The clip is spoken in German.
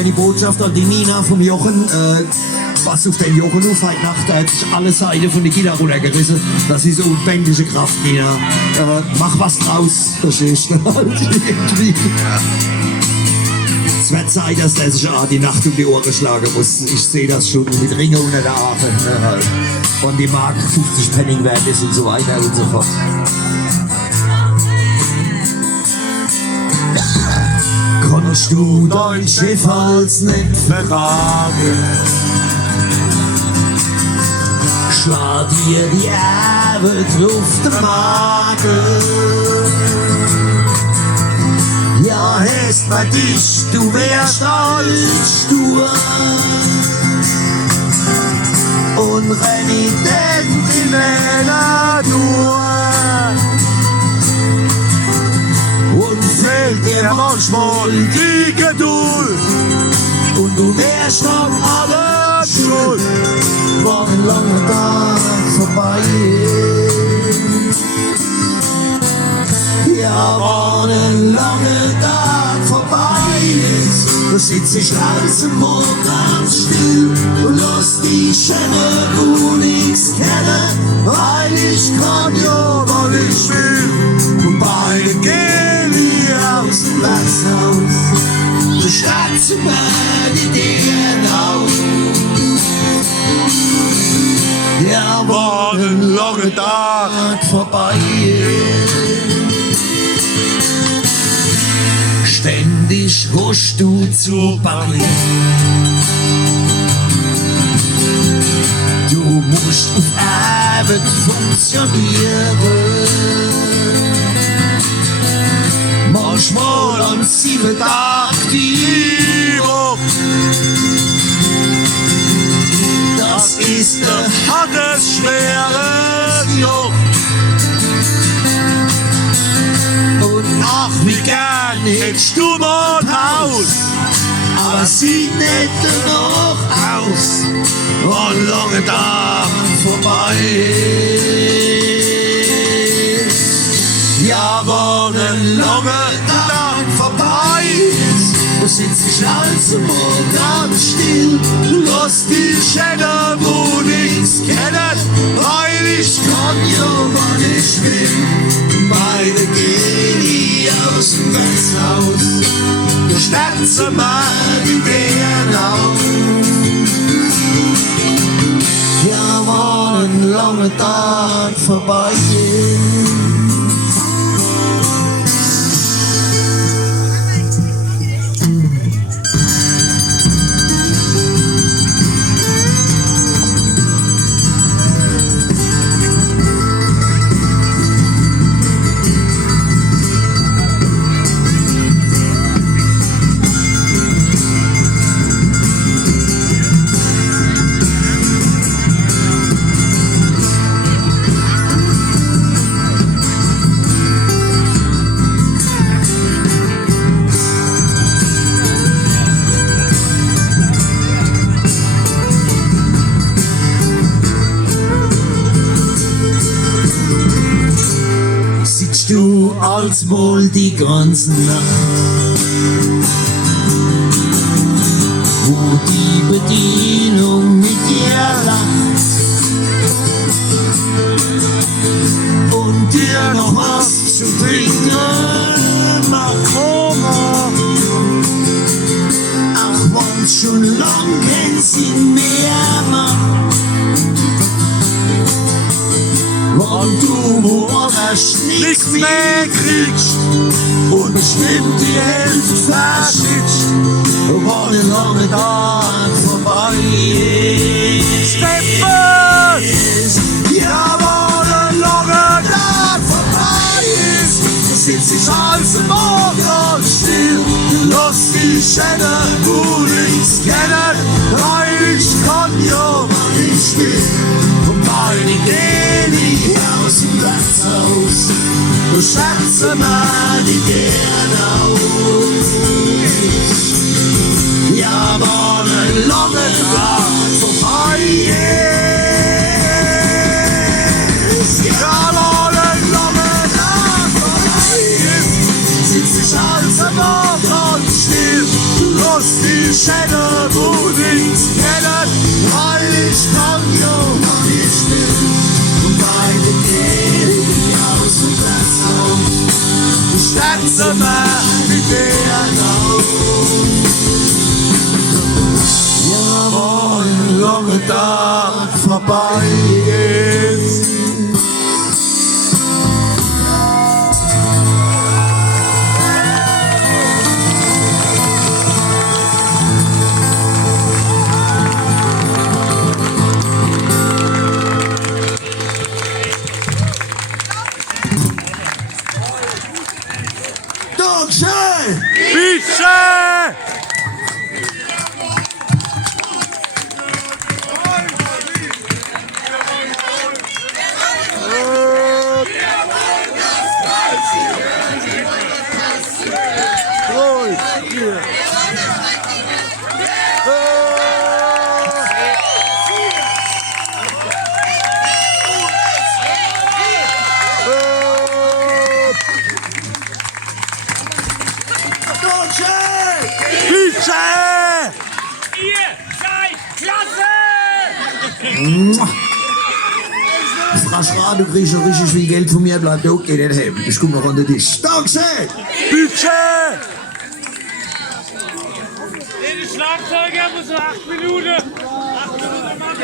kleine Botschaft an die Nina vom Jochen. Pass auf den Jochen auf, heute Nacht hat sich alle Seiten von der Gitter runtergerissen. Das ist unbändige Kraft, Nina. Mach was draus, verstehst du? Es wird Zeit, dass der sich die Nacht um die Ohren schlagen muss. Ich sehe das schon mit Ringen unter der Arme. Von die Mark 50 Pfennig wert ist und so weiter und so fort. Kannst du dein Schiff als nicht vertragen? Schlag dir die Erbe auf den Magen. Ja, hast bei dich, du wärst als stur und renitent in der Natur. Und fehlt dir manchmal die Geduld und du wärst an allem schuld, war ein langer Tag vorbei ist. Ja, war ein langer Tag vorbei ist. Da sitz ich draußen morgen ganz still und lass die Schöne, wo nix kennen, weil ich kann ja, weil ich will. Und beide gehen aus dem Glashaus, beschätzen wir die Dinge auf. Ja, war ein langer Tag vorbei. Ständig huschst du zu Paris. Du musst auf Arbeit funktionieren. Manchmal an 7 Tagen die Woche. Das ist ein hartes, schweres Joch. Und ach, wie gern hättest du mal Haus, aber sieht nicht danach aus, ein langer Tag vorbei ist. Ja, war ein langer Tag vorbei ist. Da sitz ich also mal ganz still, lass die Schäden, wo nix kennen, weil ich kann ja, wann ich will. Beide gehen aus dem Wirtshaus, da schwärzen wir die Bären auf. Ja, war ein langer Tag vorbei ist. Du als wohl die ganze Nacht, wo die Bedienung mit dir lacht und dir noch was zu trinken macht. Ach, wann's schon lang kein Sinn mehr macht, wann du woanders nichts mehr kriegst und bestimmt die Hälfte verschützt, wann ein langer Tag vorbei ist. Ja, wann ein langer Tag vorbei ist, da sitz ich also morgen ganz still, lass die Schäden, wo nichts kennen, weil ich kann ja, wann ich will. Und beide gehen aus dem Wirtshaus, du schätzen wir die Gern aus. Ja, war ein langer Tag vorbei ist. Ja, war ein langer Tag vorbei ist. Sitz ich also noch ganz still, lass die Schäden vorbei ist. Dankeschön! Bitte! Bitte! Ihr seid klasse! Frau Schra, du kriegst schon richtig viel Geld von mir, bleib da, geh nicht heim. Ich guck noch unter den Tisch. Dankeschön! Bitte! Der Schlagzeuger muss noch 8 Minuten. 8 Minuten machen.